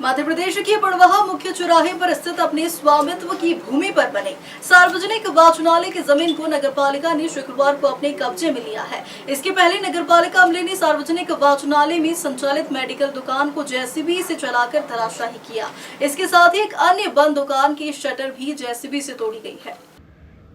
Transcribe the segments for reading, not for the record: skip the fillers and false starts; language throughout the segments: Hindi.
मध्य प्रदेश के बड़वाह मुख्य चौराहे पर स्थित अपने स्वामित्व की भूमि पर बने सार्वजनिक वाचनालय की जमीन को नगरपालिका ने शुक्रवार को अपने कब्जे में लिया है। इसके पहले नगरपालिका अमले ने सार्वजनिक वाचनालय में संचालित मेडिकल दुकान को जेसीबी से चलाकर धराशायी किया। इसके साथ ही एक अन्य बंद दुकान की शटर भी जेसीबी से तोड़ी गई है।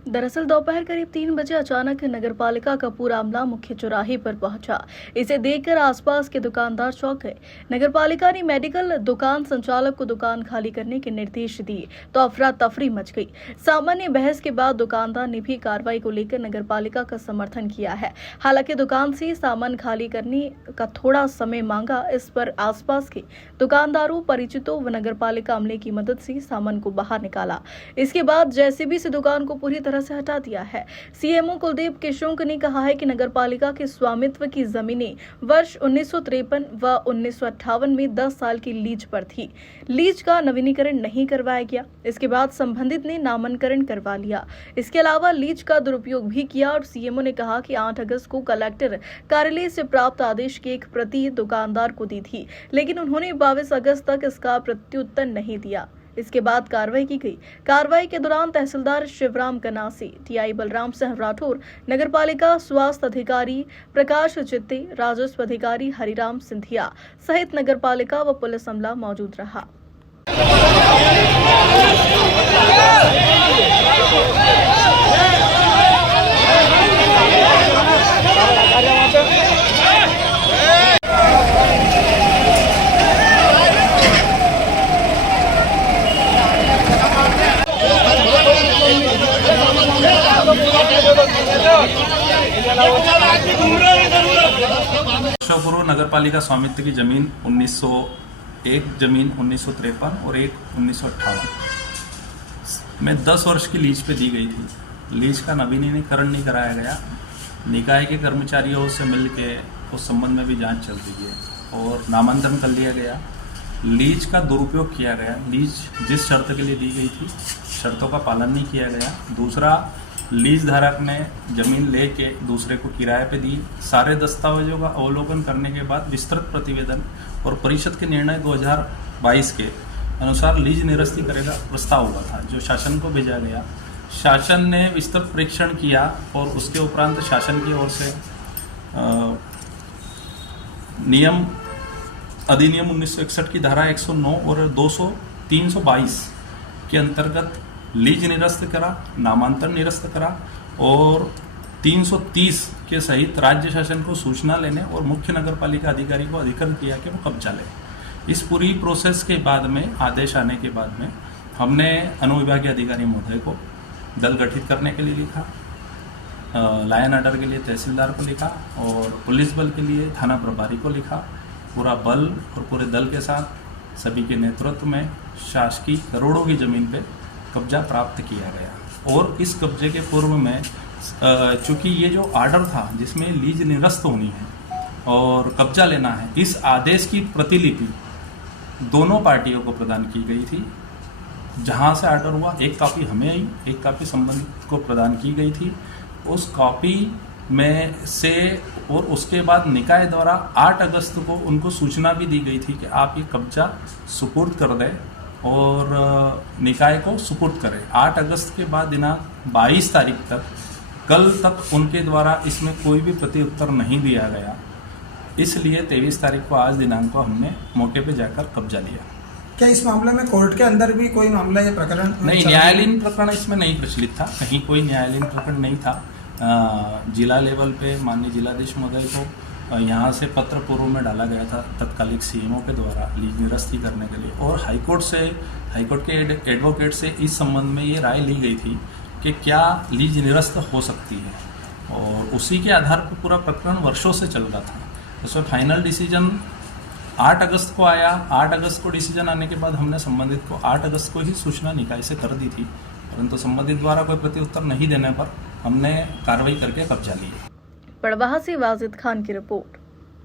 दरअसल दोपहर करीब 3 बजे अचानक नगरपालिका का पूरा अमला मुख्य चौराहे पर पहुंचा। इसे देखकर आसपास के दुकानदार चौंक गए। नगरपालिका ने मेडिकल दुकान संचालक को दुकान खाली करने के निर्देश दिए तो अफरा तफरी मच गई। सामान्य बहस के बाद दुकानदार ने भी कार्रवाई को लेकर नगरपालिका का समर्थन किया है। हालांकि दुकान से सामान खाली करने का थोड़ा समय मांगा। इस पर आसपास के दुकानदारों, परिचितों व नगरपालिका अमले की मदद से सामान को बाहर निकाला। इसके बाद जेसीबी से दुकान को पूरी तरह से हटा दिया है। सीएमओ कुलदीप किशोंक ने कहा है कि नगरपालिका के स्वामित्व की जमीनें वर्ष 1953 व 1958 में 10 साल की लीज पर थी। लीज का नवीनीकरण नहीं करवाया गया। इसके बाद संबंधित ने नामांकन करवा लिया। इसके अलावा लीज का दुरुपयोग भी किया और सीएमओ ने कहा कि 8 अगस्त को कलेक्टर कार्यालय से प्राप्त आदेश की एक प्रति दुकानदार को दी थी, लेकिन उन्होंने 22 अगस्त तक इसका प्रत्युत्तर नहीं दिया। इसके बाद कार्रवाई की गई। कार्रवाई के दौरान तहसीलदार शिवराम कनासी, टीआई बलराम सिंह राठौर, नगरपालिका स्वास्थ्य अधिकारी प्रकाश चित्ते, राजस्व अधिकारी हरिराम सिंधिया सहित नगरपालिका व पुलिस अमला मौजूद रहा। पूर्व नगरपालिका स्वामित्व की जमीन 1901 जमीन 1953 और एक 1958 में 10 वर्ष की लीज पे दी गई थी। लीज का नवीनीकरण नहीं कराया गया। निकाय के कर्मचारियों से मिल के उस संबंध में भी जांच चल रही है और नामांकन कर लिया गया। लीज का दुरुपयोग किया गया। लीज जिस शर्त के लिए दी गई थी, शर्तों का पालन नहीं किया गया। दूसरा, लीज धारक ने जमीन लेके दूसरे को किराए पे दी। सारे दस्तावेजों का अवलोकन करने के बाद विस्तृत प्रतिवेदन और परिषद के निर्णय 2022 के अनुसार लीज निरस्ती करेगा प्रस्ताव हुआ था, जो शासन को भेजा गया। शासन ने विस्तृत परीक्षण किया और उसके उपरांत शासन की ओर से अधिनियम 1961 की धारा 109 और 322 के अंतर्गत लीज निरस्त करा, नामांतरण निरस्त करा और 330 के सहित राज्य शासन को सूचना लेने और मुख्य नगरपालिका अधिकारी को अधिकृत किया कि वो कब्जा ले। इस पूरी प्रोसेस के बाद में, आदेश आने के बाद में, हमने अनुविभागीय अधिकारी महोदय को दल गठित करने के लिए लिखा, लायन ऑर्डर के लिए तहसीलदार को लिखा और पुलिस बल के लिए थाना प्रभारी को लिखा। पूरा बल और पूरे दल के साथ सभी के नेतृत्व में शासकीय करोड़ों की जमीन पे कब्जा प्राप्त किया गया। और इस कब्जे के पूर्व में चूंकि ये जो ऑर्डर था जिसमें लीज निरस्त होनी है और कब्जा लेना है, इस आदेश की प्रतिलिपि दोनों पार्टियों को प्रदान की गई थी। जहां से ऑर्डर हुआ, एक कॉपी हमें आई, एक कॉपी संबंधित को प्रदान की गई थी। उस कॉपी में से और उसके बाद निकाय द्वारा 8 अगस्त को उनको सूचना भी दी गई थी कि आप ये कब्जा सुपुर्द कर दें और निकाय को सुपुर्द करें। 8 अगस्त के बाद दिनांक 22 तारीख तक, कल तक उनके द्वारा इसमें कोई भी प्रत्युत्तर नहीं दिया गया। इसलिए 23 तारीख को, आज दिनांक को, हमने मौके पे जाकर कब्जा लिया। क्या इस मामले में कोर्ट के अंदर भी कोई मामला या प्रकरण नहीं? न्यायालयीन प्रकरण इसमें नहीं प्रचलित था, कहीं कोई न्यायालयीन प्रकरण नहीं था। जिला लेवल पे माननीय जिलाधीश महोदय को यहाँ से पत्र पूर्व में डाला गया था तत्कालिक सीएमओ के द्वारा लीज निरस्ती करने के लिए, और हाईकोर्ट के एडवोकेट से इस संबंध में ये राय ली गई थी कि क्या लीज निरस्त हो सकती है, और उसी के आधार पर पूरा प्रकरण वर्षों से चल रहा था। उसमें फाइनल डिसीजन 8 अगस्त को आया। 8 अगस्त को डिसीजन आने के बाद हमने संबंधित को 8 अगस्त को ही सूचना निकाय से कर दी थी, परंतु संबंधित द्वारा कोई प्रत्युत्तर नहीं देने पर हमने कार्रवाई करके कब्जा लिया। बड़वाह से वाजिद खान की रिपोर्ट।